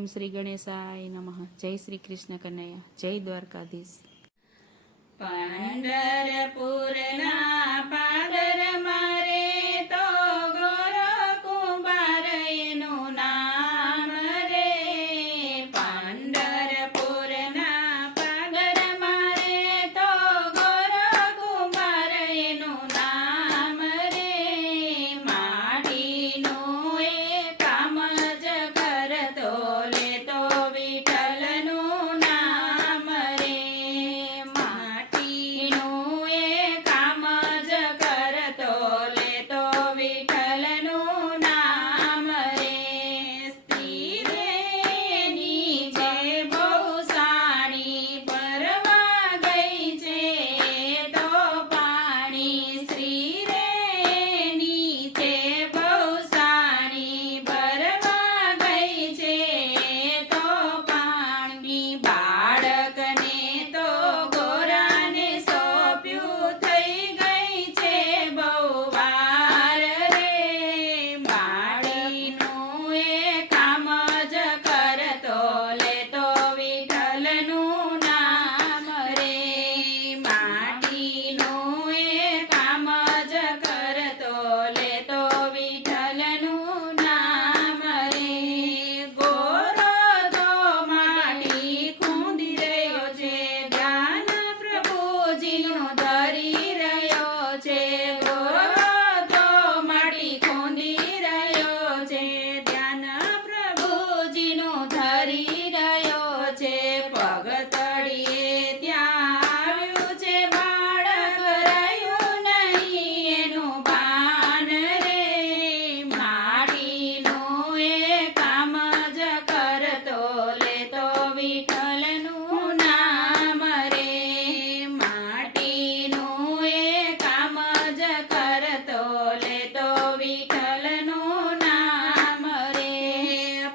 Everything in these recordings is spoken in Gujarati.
ઓમ શ્રી ગણેશાય નમઃ. જય શ્રી કૃષ્ણ કનૈયા. જય દ્વારકાધીશ. પંઢરપુરના પાદર મારે તો ગોરો કુંભાર એનું નામ રે. પંઢરપુરના પાદર મારે તો ગોરો કુંભાર એનું નામ રે. માટીનું એ કામ જ કરતો લેતો વિઠ્ઠલનું નામ રે. માટીનું એ કામ જ કરતો લેતો વિઠ્ઠલનું નામ રે. સ્ત્રી રેની જે બહુ સાણી પરવા ગઈ છે તો પાણી. સ્ત્રી રેની જે બહુ સાણી પરવા ગઈ છે તો પાણી. બાળકને તો ગોરાને સોંપ્યું થઈ ગઈ છે બહુ વાર રે. માટીનું એ કામ જ કરતો લેતો વિઠ્ઠલનું નામ રે. માટીનું એ કામ જ કરતો લેતો વિઠ્ઠલનું નામ રે. ગોરો તો માટી ખૂંદી રહ્યો છે, ધ્યાન પ્રભુજીનું ધરી રહ્યો છે. ગોરો તો માટી ખૂંદી રહ્યો છે, ધ્યાન પ્રભુજીનું ધરી રહ્યો છે. પગ તળીએ ત્યાં આવ્યું છે બાળક, રહ્યું નહીં એનું ભાન રે. માટીનું એ કામ જ કરતો લેતો વિઠ્ઠલનું નામ રે. માટીનું એ કામ જ કરતો લેતો વિઠ્ઠલનું નામ રે.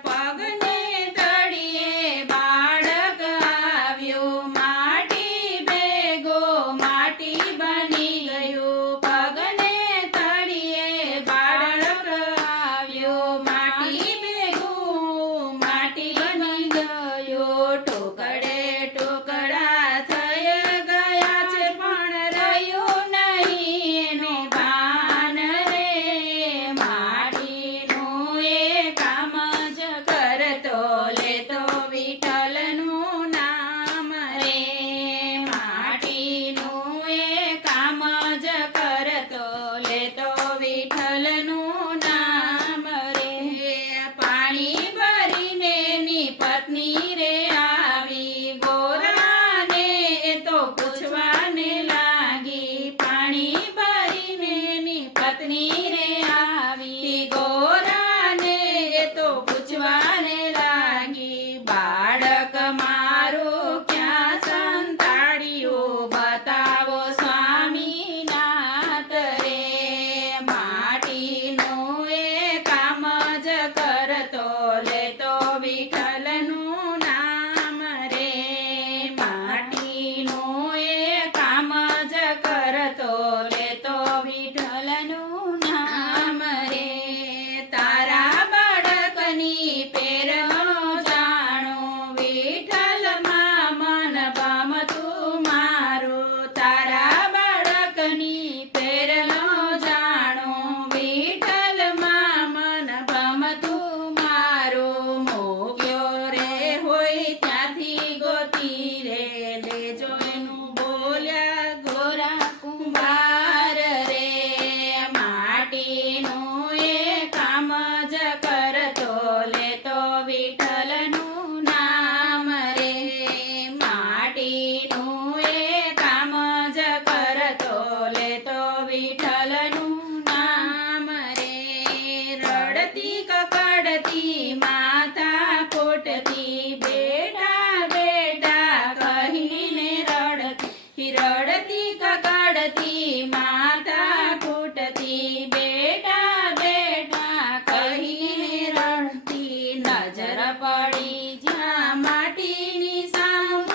પગને તળિયે બાળક આવ્યું, માટી ભેગો માટી બની ગયું. પગને તળિયે બાળક આવ્યું, માટી ભેગું માટી બની ગયું. ટુકડે ટુકડા થઈ ગયા છે પણ રહ્યું નહીં એનું ભાન રે. માટીનું એ કામ જ કરતો લેતો વિઠ્ઠલનું નામ રે. માટીનું એ કામ જ કરતો લેતો વિઠ્ઠલનું નામ રે. પાણી ભરીને એની પત્ની રે આવી, ગોરાને એ તો પૂછવાને લાગી. પાણી ભરીને એની પત્ની રે આવી, ગોરાને એ તો પૂછવાને લાગી. બાળક મારું ક્યાં સંતાડ્યું, બતાવો સ્વામીનાથ રે. માટીનું એ કામ જ કરતો લેતો વિઠ્ઠલનું નામ રે. માટીનું એ કામ જ કરતો લેતો વિઠ્ઠલનું નામ રે. તારા બાળકની પેરનો જાણું, વિઠ્ઠલમાં મન ગમતું મારું. તારા બાળકની પેરનો જાણું, વિઠ્ઠલમાં મન ગમતું મારું. મોગ્યો રે હોય ત્યાંથી ગોતી રે, લેજો એનું બોલ્યા ગોરા કુંભાર રે. માટીનું એ કામ જ કરતો લેતો વિઠ્ઠલનું નામ રે. માટીનું એ કામ જ કરતો લેતો વિઠ્ઠલનું નામ રે. રડતી કકડતી માતા કોટતી, બેટા બેટા કહીને રડતી. રડતી કકડતી માતા કોટતી, બેટા બેટા કહીને રડતી. નજર પડી જ્યાં માટીની સામ,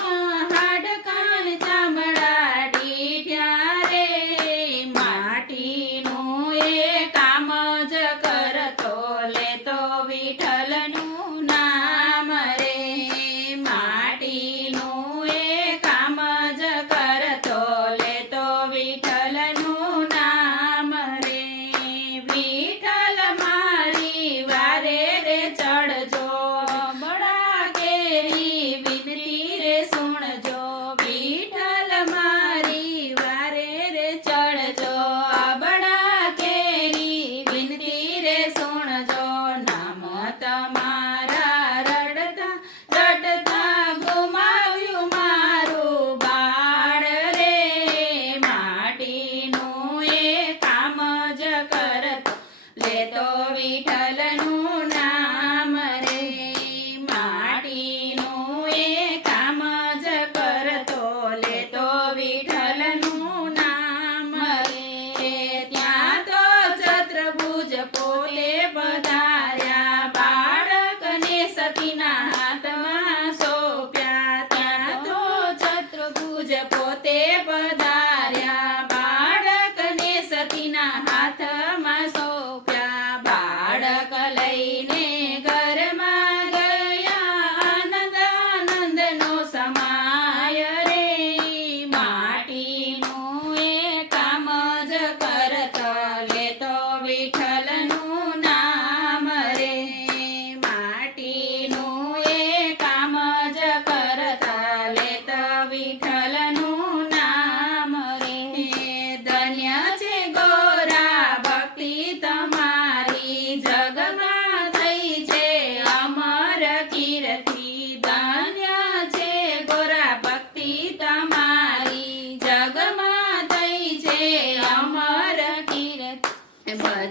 હાડકાં ને ચામડા ડીઠ્યા રે. માટીનું એ કામ જ કરતો લેતો વિઠ્ઠલનું નામ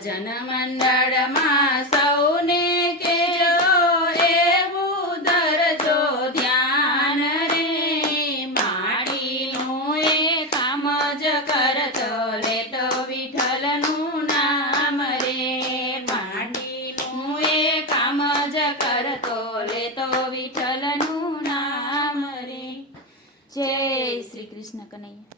ભજન મંડળમાં સૌને કેજો એવું ધરજો ધ્યાન રે માટીનું એ કામ જ કરતો લેતો વિઠ્ઠલનું નામ રે માટીનું એ કામ જ કરતો લેતો વિઠ્ઠલનું નામ રે જય શ્રી કૃષ્ણ કનૈયા.